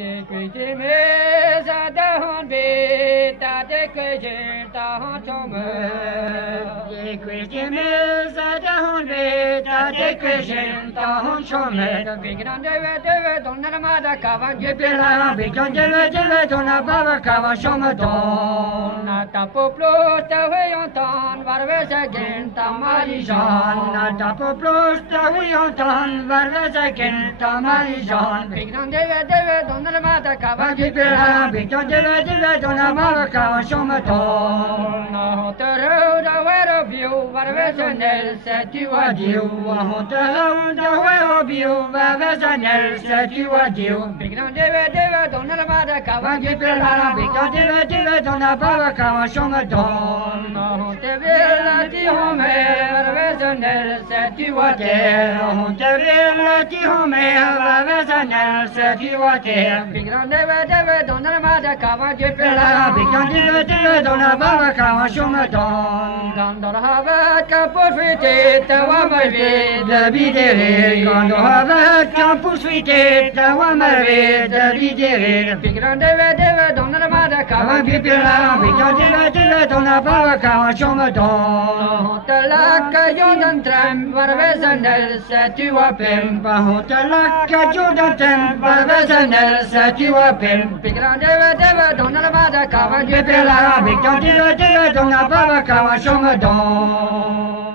Te quiti me sa da hon be ta te quiti ta hon chome. Te quiti me sa da hon be ta te quiti ta hon chome. The big and the don't let mother cover give it a big on the don't have a cover shoma don. Not a poplo the way on ton varves again tamarijan. Not a poplo the way on ton varves again tamarijan. Big on the don't let mother cover give it a big on the don't have a cover shoma don. Not the road aware of you varves and set you a deal. The way of you varves and set you a deal. Big on the don't let mother cover give it a big on the don't have a cover shoma don. The villa di home varves and set you a deal. The villa di home varves and set you a deal. Big on the don't let mother cover give it a big on the don't have a cover shoma don. Don't have a cup of it, the woman with the bidder. Don't have a cup of it, the woman with the bidder. Big on the don't let mother cover give it a big on the don't have a cover shoma don. The luck Jordan tram varves and set you up in the luck Jordan tram varves and set you up in. Big on the don't let mother cover give it a big on the don't have a cover shoma don.